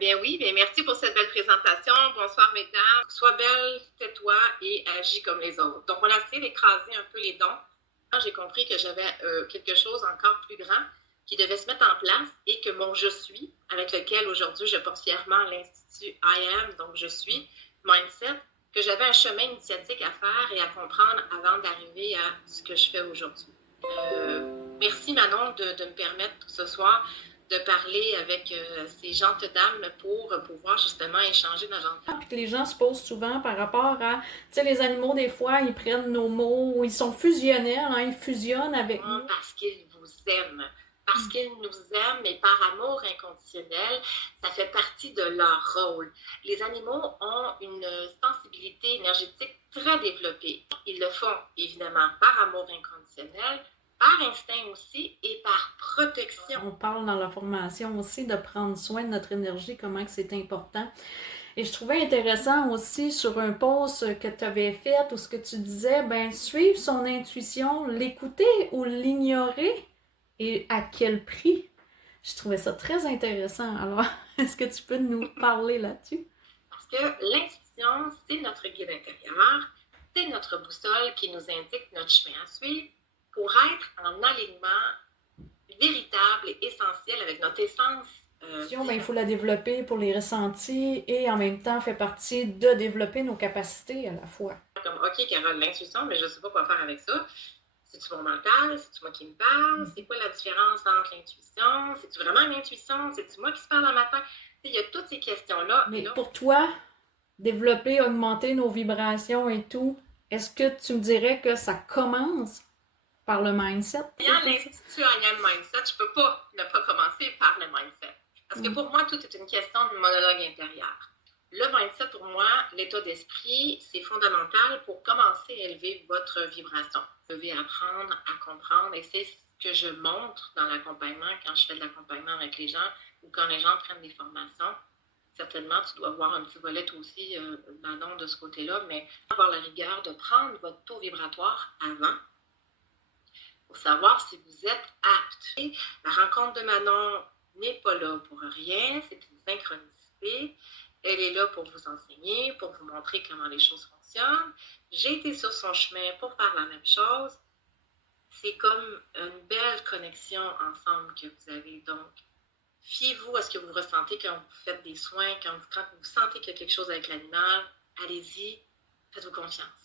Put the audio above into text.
Bien oui, bien merci pour cette belle présentation. Bonsoir mesdames. Sois belle, tais-toi et agis comme les autres. Donc on a essayé d'écraser un peu les dons. J'ai compris que j'avais quelque chose encore plus grand qui devait se mettre en place et que mon je suis, avec lequel aujourd'hui je porte fièrement l'Institut I Am, donc je suis, mindset, que j'avais un chemin initiatique à faire et à comprendre avant d'arriver à ce que je fais aujourd'hui. Merci Manon de me permettre ce soir de parler avec ces gentes dames pour pouvoir justement échanger nos gentes dames. Puis que les gens se posent souvent par rapport à, tu sais, les animaux, des fois, ils prennent nos mots, ils sont fusionnels, hein, ils fusionnent avec nous. Parce qu'ils vous aiment. Parce qu'ils nous aiment, mais par amour inconditionnel, ça fait partie de leur rôle. Les animaux ont une sensibilité énergétique très développée. Ils le font évidemment par amour inconditionnel, par instinct aussi et par protection. On parle dans la formation aussi de prendre soin de notre énergie, comment que c'est important. Et je trouvais intéressant aussi sur un post que tu avais fait où ce que tu disais, ben suivre son intuition, l'écouter ou l'ignorer et à quel prix. Je trouvais ça très intéressant. Alors, est-ce que tu peux nous parler là-dessus? Parce que l'intuition, c'est notre guide intérieur, c'est notre boussole qui nous indique notre chemin à suivre pour être en alignement véritable et essentiel avec notre essence. Ben, il faut la développer pour les ressentis et en même temps fait partie de développer nos capacités à la fois. Comme, OK, Carole, l'intuition, mais je ne sais pas quoi faire avec ça. C'est-tu mon mental? C'est-tu moi qui me parle? C'est quoi la différence entre l'intuition? C'est-tu vraiment l'intuition? C'est-tu moi qui se parle dans ma tête? Il y a toutes ces questions-là. Mais pour toi, développer, augmenter nos vibrations et tout, est-ce que tu me dirais que ça commence par le mindset? Dans l'Institut I Am Mindset, je ne peux pas ne pas commencer par le mindset. Parce que pour moi, tout est une question de monologue intérieur. Le mindset, pour moi, l'état d'esprit, c'est fondamental pour commencer à élever votre vibration. Vous devez apprendre à comprendre et c'est ce que je montre dans l'accompagnement quand je fais de l'accompagnement avec les gens ou quand les gens prennent des formations. Certainement, tu dois voir un petit volet aussi, Manon, de ce côté-là, mais avoir la rigueur de prendre votre taux vibratoire avant pour savoir si vous êtes apte. La rencontre de Manon n'est pas là pour rien, c'est une synchronicité. Elle est là pour vous enseigner, pour vous montrer comment les choses fonctionnent. J'ai été sur son chemin pour faire la même chose. C'est comme une belle connexion ensemble que vous avez. Donc, fiez-vous à ce que vous ressentez quand vous faites des soins, quand vous sentez qu'il y a quelque chose avec l'animal. Allez-y, faites-vous confiance.